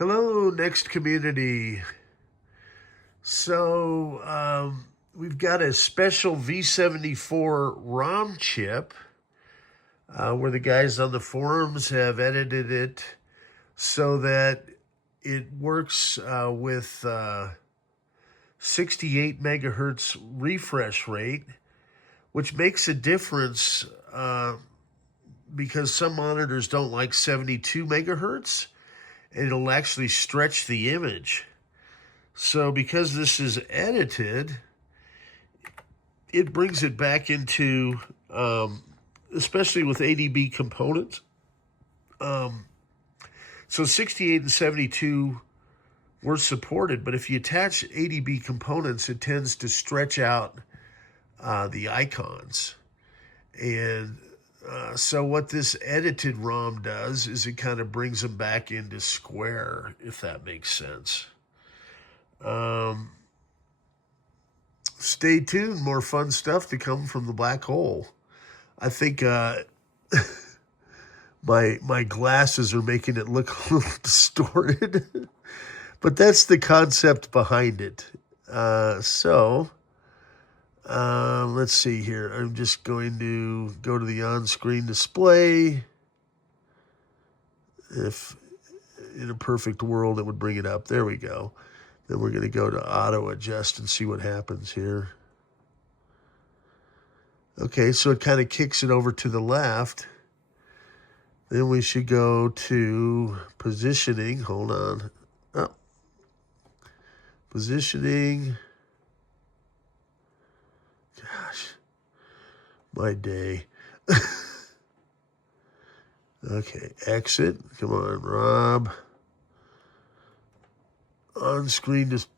Hello, Next community. So, we've got a special V74 ROM chip where the guys on the forums have edited it so that it works with 68 megahertz refresh rate, which makes a difference because some monitors don't like 72 megahertz. And it'll actually stretch the image. So because this is edited, it brings it back into, especially with ADB components. So 68 and 72 were supported, but if you attach ADB components, it tends to stretch out the icons. And so what this edited ROM does is it kind of brings them back into square, if that makes sense. Stay tuned. More fun stuff to come from the black hole. I think my glasses are making it look a little distorted. But that's the concept behind it. Let's see here. I'm just going to go to the on-screen display. If in a perfect world, it would bring it up. There we go. Then we're going to go to auto adjust and see what happens here. Okay, so it kind of kicks it over to the left. Then we should go to positioning. Hold on. Oh. Positioning. Gosh, my day. Okay, exit. Come on, Rob. On screen, just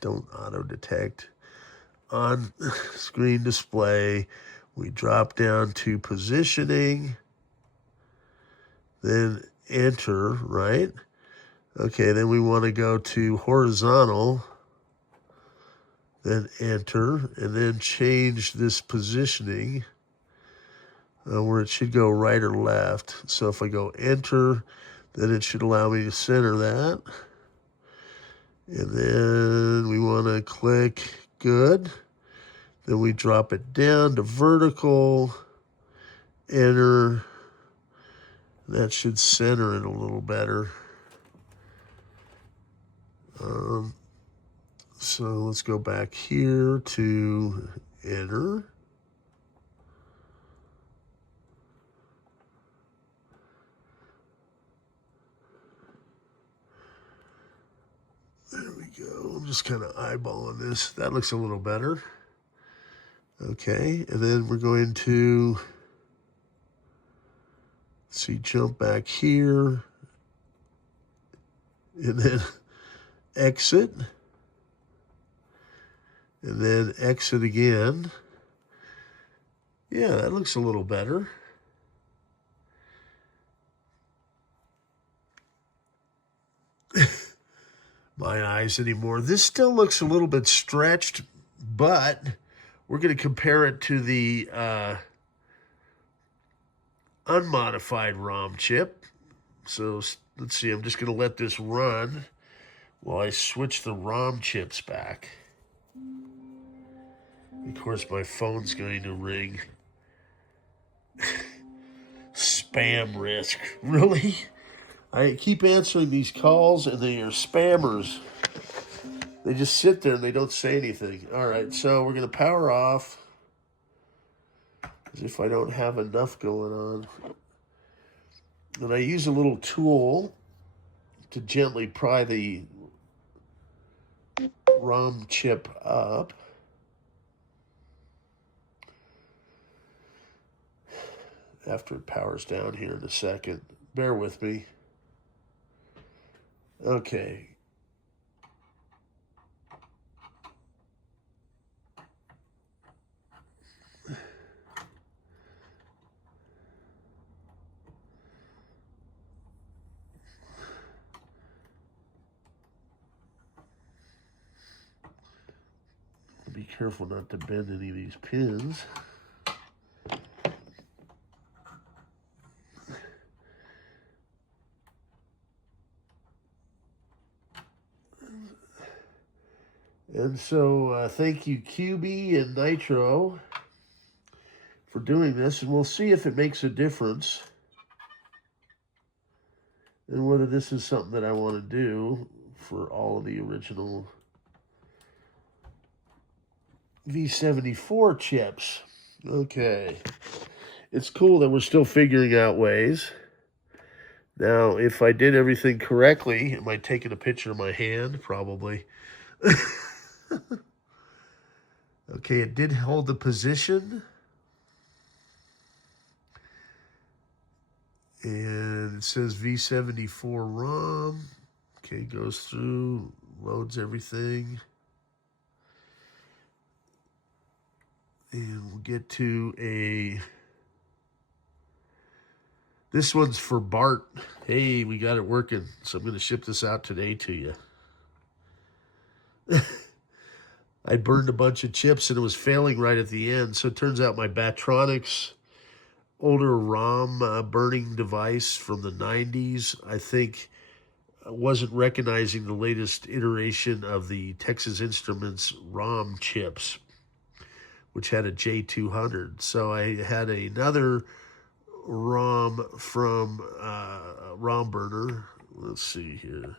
don't auto detect. On screen display, we drop down to positioning, then enter, right? Okay, then we want to go to horizontal, then enter, and then change this positioning where it should go right or left. So if I go enter, then it should allow me to center that. And then we want to click good. Then we drop it down to vertical, enter. That should center it a little better. So let's go back here to enter. There we go. I'm just kind of eyeballing this. That looks a little better. Okay, and then we're going to see, jump back here, and then exit, and then exit again. Yeah, that looks a little better. My eyes anymore. This still looks a little bit stretched, but we're going to compare it to the unmodified ROM chip. So let's see, I'm just going to let this run while I switch the ROM chips back. Of course, my phone's going to ring. Spam risk. Really? I keep answering these calls and they are spammers. They just sit there and they don't say anything. All right, so we're going to power off as if I don't have enough going on. And I use a little tool to gently pry the ROM chip up. After it powers down here in a second. Bear with me. Okay. Be careful not to bend any of these pins. And so thank you, QB and Nitro, for doing this. And we'll see if it makes a difference and whether this is something that I want to do for all of the original V74 chips. Okay. It's cool that we're still figuring out ways. Now, if I did everything correctly, am I taking a picture of my hand? Probably. Okay, it did hold the position. And it says V74 ROM. Okay, goes through, loads everything. And we'll get to a... This one's for Bart. Hey, we got it working. So I'm going to ship this out today to you. I burned a bunch of chips and it was failing right at the end. So it turns out my BaTronics older ROM burning device from the 90s, I think, wasn't recognizing the latest iteration of the Texas Instruments ROM chips, which had a J200. So I had another ROM from ROM burner. Let's see here.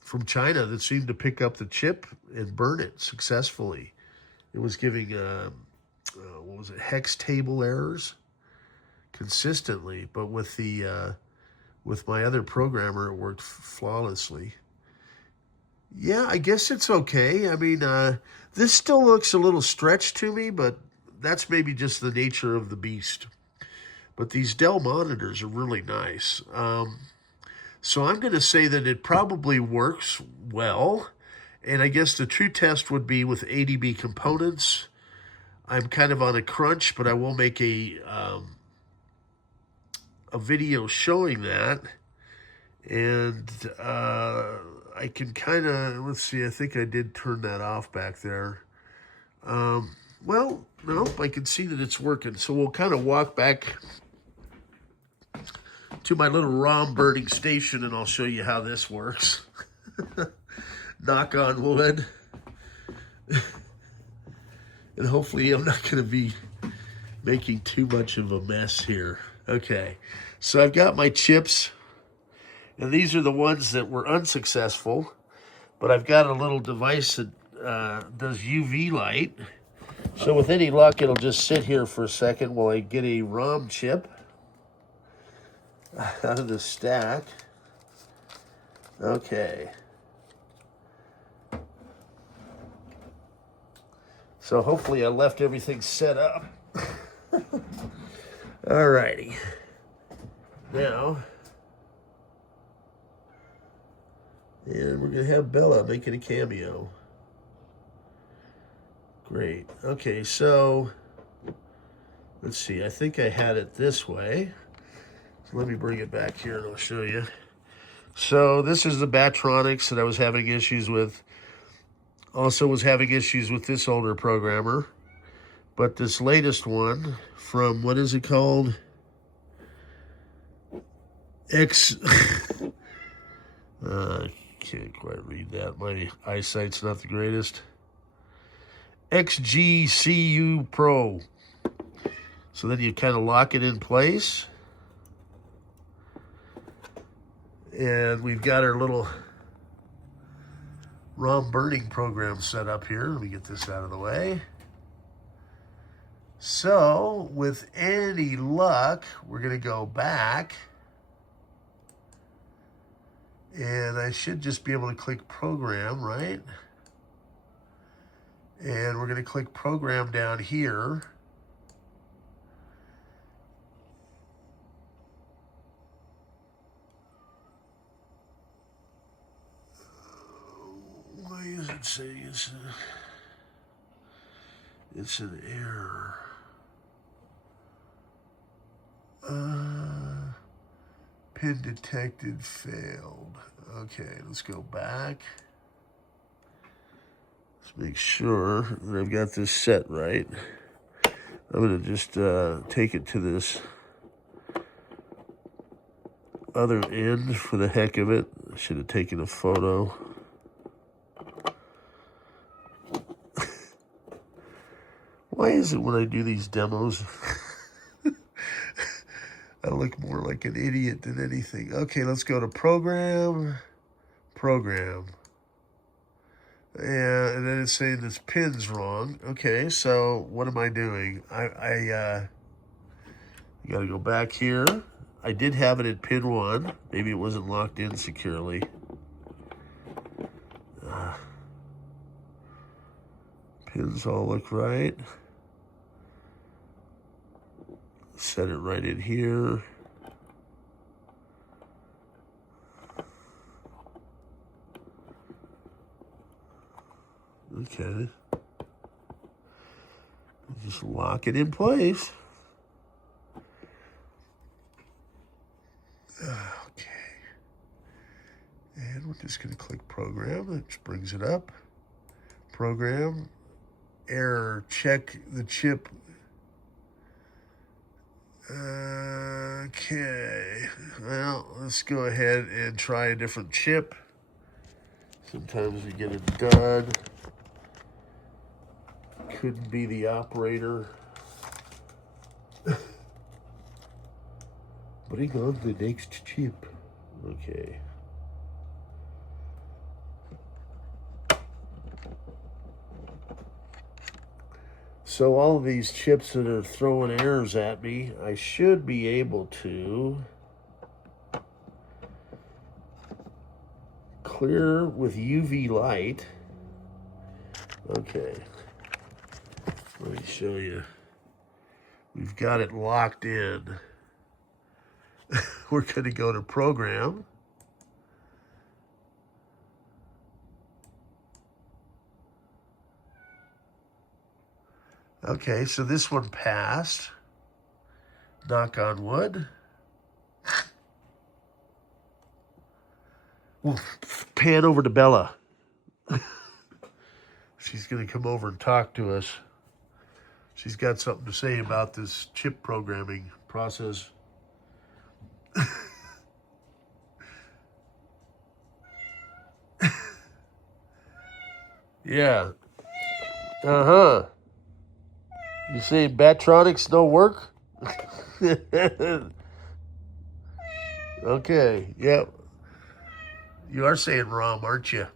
From China that seemed to pick up the chip and burn it successfully. It was giving, what was it, hex table errors consistently, but with my other programmer, it worked flawlessly. Yeah, I guess it's okay. I mean, this still looks a little stretched to me, but that's maybe just the nature of the beast. But these Dell monitors are really nice. So I'm going to say that it probably works well. And I guess the true test would be with ADB components. I'm kind of on a crunch, but I will make a video showing that. And I can kind of, let's see, I think I did turn that off back there. Well, nope, I can see that it's working. So we'll kind of walk back to my little ROM burning station and I'll show you how this works. Knock on wood. And hopefully I'm not going to be making too much of a mess here. Okay, so I've got my chips, and these are the ones that were unsuccessful, but I've got a little device that does UV light. So with any luck, it'll just sit here for a second while I get a ROM chip out of the stack. Okay. So hopefully I left everything set up. Alrighty. Now, and we're going to have Bella making a cameo. Great. Okay, so let's see. I think I had it this way. So let me bring it back here and I'll show you. So this is the BaTronics that I was having issues with. Also was having issues with this older programmer. But this latest one from, what is it called? I can't quite read that. My eyesight's not the greatest. XGCU Pro. So then you kind of lock it in place. And we've got our little ROM burning program set up here. Let me get this out of the way. So, with any luck, we're going to go back. And I should just be able to click program, right? And we're going to click program down here. Why is it saying it's an error? Pin detected failed. Okay, let's go back. Let's make sure that I've got this set right. I'm going to just take it to this other end for the heck of it. I should have taken a photo. Why is it when I do these demos, I look more like an idiot than anything? Okay, let's go to program. Yeah, and then it's saying this pin's wrong. Okay, so what am I doing? I got to go back here. I did have it at pin 1. Maybe it wasn't locked in securely. Pins all look right. Set it right in here. Okay. Just lock it in place. Okay. And we're just going to click program. That brings it up. Program. Error. Check the chip. Okay. Well, let's go ahead and try a different chip. Sometimes we get it done. Couldn't be the operator. Bring on the next chip. Okay. So all of these chips that are throwing errors at me, I should be able to clear with UV light. Okay. Let me show you. We've got it locked in. We're going to go to program. Okay, so this one passed. Knock on wood. We'll pan over to Bella. She's going to come over and talk to us. She's got something to say about this chip programming process. Yeah. Uh-huh. You say BaTronics no work? Okay, yep. You are saying ROM, aren't you?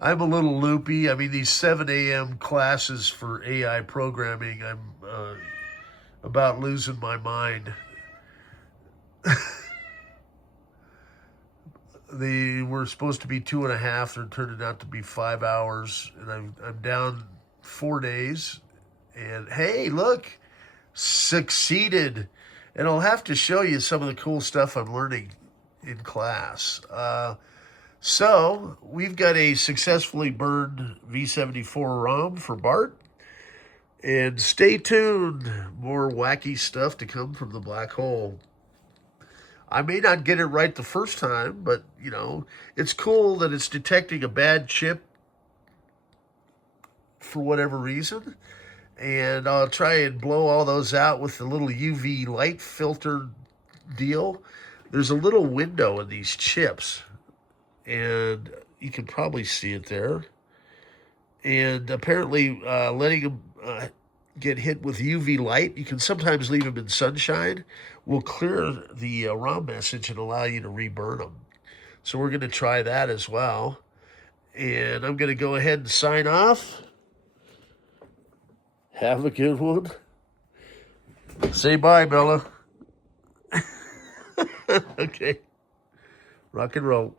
I'm a little loopy. I mean, these 7 a.m. classes for AI programming, I'm about losing my mind. They were supposed to be 2.5. They're turning out to be 5 hours, and I'm down 4 days. And hey, look, succeeded. And I'll have to show you some of the cool stuff I'm learning in class. So we've got a successfully burned V74 ROM for Bart. And stay tuned. More wacky stuff to come from the black hole. I may not get it right the first time, but, you know, it's cool that it's detecting a bad chip for whatever reason. And I'll try and blow all those out with the little UV light filter deal. There's a little window in these chips, and you can probably see it there. And apparently letting them get hit with UV light, you can sometimes leave them in sunshine, will clear the ROM message and allow you to reburn them. So we're going to try that as well. And I'm going to go ahead and sign off. Have a good one. Say bye, Bella. Okay. Rock and roll.